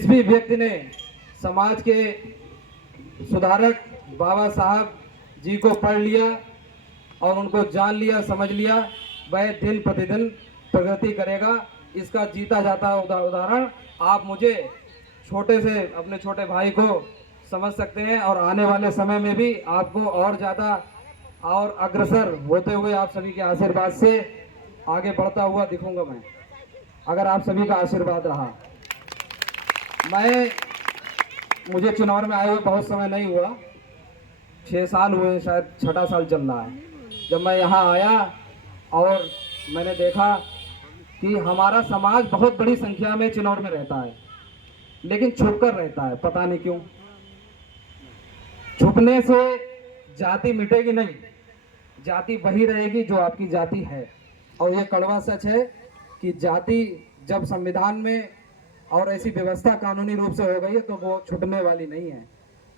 जिस भी व्यक्ति ने समाज के सुधारक बाबा साहब जी को पढ़ लिया और उनको जान लिया, समझ लिया, वह दिन प्रतिदिन प्रगति करेगा। इसका जीता जाता उदाहरण आप मुझे छोटे से अपने छोटे भाई को समझ सकते हैं और आने वाले समय में भी आपको और ज़्यादा और अग्रसर होते हुए आप सभी के आशीर्वाद से आगे बढ़ता हुआ दिखूंगा मैं, अगर आप सभी का आशीर्वाद रहा। मुझे चिन्नौर में आए हुए बहुत समय नहीं हुआ, 6 साल हुए, शायद 6ठा साल चल रहा है। जब मैं यहाँ आया और मैंने देखा कि हमारा समाज बहुत बड़ी संख्या में चिन्नौर में रहता है, लेकिन छुपकर रहता है, पता नहीं क्यों। छुपने से जाति मिटेगी नहीं, जाति वही रहेगी जो आपकी जाति है। और ये कड़वा सच है कि जाति जब संविधान में और ऐसी व्यवस्था कानूनी रूप से हो गई है तो वो छुटने वाली नहीं है।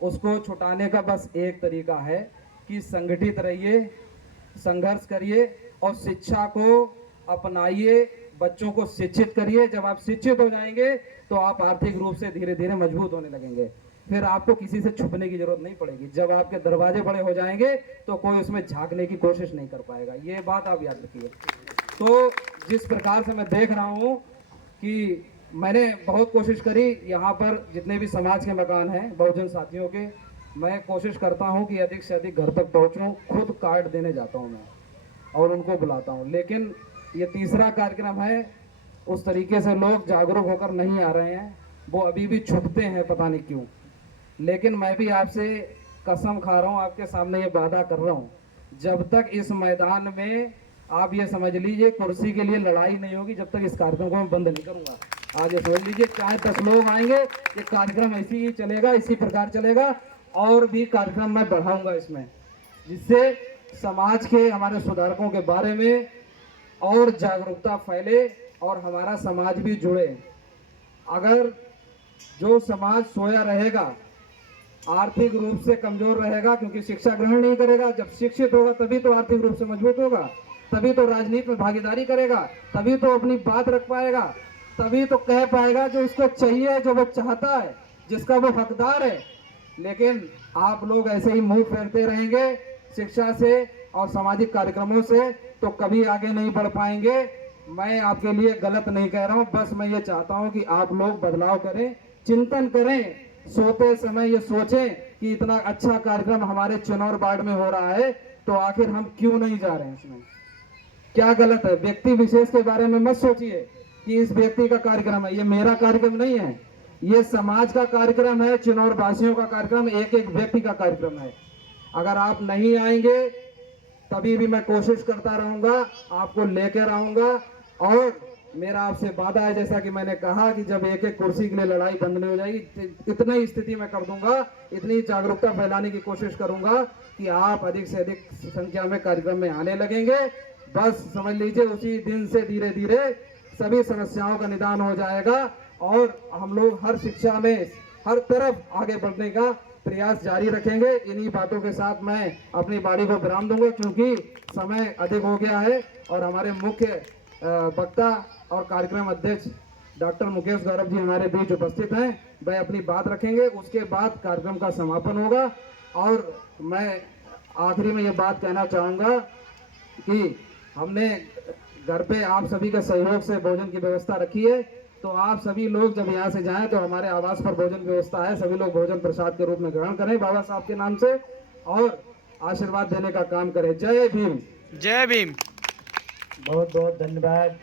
उसको छुटाने का बस एक तरीका है कि संगठित रहिए, संघर्ष करिए और शिक्षा को अपनाइए, बच्चों को शिक्षित करिए। जब आप शिक्षित हो जाएंगे तो आप आर्थिक रूप से धीरे धीरे मजबूत होने लगेंगे, फिर आपको किसी से छुपने की जरूरत नहीं पड़ेगी। जब आपके दरवाजे बड़े हो जाएंगे तो कोई उसमें झांकने की कोशिश नहीं कर पाएगा, ये बात आप याद रखिए। तो जिस प्रकार से मैं देख रहा हूँ कि मैंने बहुत कोशिश करी, यहाँ पर जितने भी समाज के मकान हैं बहुजन साथियों के, मैं कोशिश करता हूँ कि अधिक से अधिक घर तक पहुँचूँ। खुद कार्ड देने जाता हूँ मैं और उनको बुलाता हूँ, लेकिन ये तीसरा कार्यक्रम है, उस तरीके से लोग जागरूक होकर नहीं आ रहे हैं, वो अभी भी छुपते हैं, पता नहीं क्यों। लेकिन मैं भी आपसे कसम खा रहा हूँ, आपके सामने ये वादा कर रहा हूँ, जब तक इस मैदान में आप ये समझ लीजिए कुर्सी के लिए लड़ाई नहीं होगी, जब तक इस कार्यक्रम को मैं बंद नहीं करूँगा। आज ये समझ लीजिए, चाहे 10 लोग आएंगे, ये कार्यक्रम ऐसे ही चलेगा, इसी प्रकार चलेगा। और भी कार्यक्रम मैं बढ़ाऊंगा इसमें, जिससे समाज के हमारे सुधारकों के बारे में और जागरूकता फैले और हमारा समाज भी जुड़े। अगर जो समाज सोया रहेगा, आर्थिक रूप से कमजोर रहेगा, क्योंकि शिक्षा ग्रहण नहीं करेगा, जब शिक्षित होगा तभी तो आर्थिक रूप से मजबूत होगा, तभी तो राजनीति में भागीदारी करेगा, तभी तो अपनी बात रख पाएगा, तभी तो कह पाएगा जो उसको चाहिए, जो वो चाहता है, जिसका वो हकदार है। लेकिन आप लोग ऐसे ही मुंह फेरते रहेंगे शिक्षा से और सामाजिक कार्यक्रमों से, तो कभी आगे नहीं बढ़ पाएंगे। मैं आपके लिए गलत नहीं कह रहा हूं, बस मैं ये चाहता हूं कि आप लोग बदलाव करें, चिंतन करें, सोते समय ये सोचें कि इतना अच्छा कार्यक्रम हमारे चिन्नौर वार्ड में हो रहा है, तो आखिर हम क्यों नहीं जा रहे हैं, इसमें क्या गलत है। व्यक्ति विशेष के बारे में मत सोचिए कि इस व्यक्ति का कार्यक्रम है, ये मेरा कार्यक्रम नहीं है, ये समाज का कार्यक्रम है, चिन्नौर वासियों का कार्यक्रम, एक एक व्यक्ति का कार्यक्रम है। अगर आप नहीं आएंगे तभी भी मैं कोशिश करता रहूंगा, आपको लेकर आऊंगा। और मेरा आपसे वादा है, जैसा कि मैंने कहा कि जब एक एक कुर्सी के लिए लड़ाई बंद नहीं हो जाएगी, इतना ही स्थिति मैं कर दूंगा, इतनी जागरूकता फैलाने की कोशिश करूंगा कि आप अधिक से अधिक संख्या में कार्यक्रम में आने लगेंगे। बस समझ लीजिए उसी दिन से धीरे धीरे सभी समस्याओं का निदान हो जाएगा और हम लोग हर शिक्षा में हर तरफ आगे बढ़ने का प्रयास जारी रखेंगे। इन्हीं बातों के साथ मैं अपनी बारी को विराम दूंगा, क्योंकि समय अधिक हो गया है और हमारे मुख्य वक्ता और कार्यक्रम अध्यक्ष डॉक्टर मुकेश गौरव जी हमारे बीच उपस्थित हैं, वह अपनी बात रखेंगे, उसके बाद कार्यक्रम का समापन होगा। और मैं आखिरी में ये बात कहना चाहूँगा कि हमने घर पे आप सभी के सहयोग से भोजन की व्यवस्था रखी है, तो आप सभी लोग जब यहाँ से जाएं तो हमारे आवास पर भोजन व्यवस्था है, सभी लोग भोजन प्रसाद के रूप में ग्रहण करें बाबा साहब के नाम से और आशीर्वाद देने का काम करें। जय भीम। जय भीम। बहुत बहुत धन्यवाद।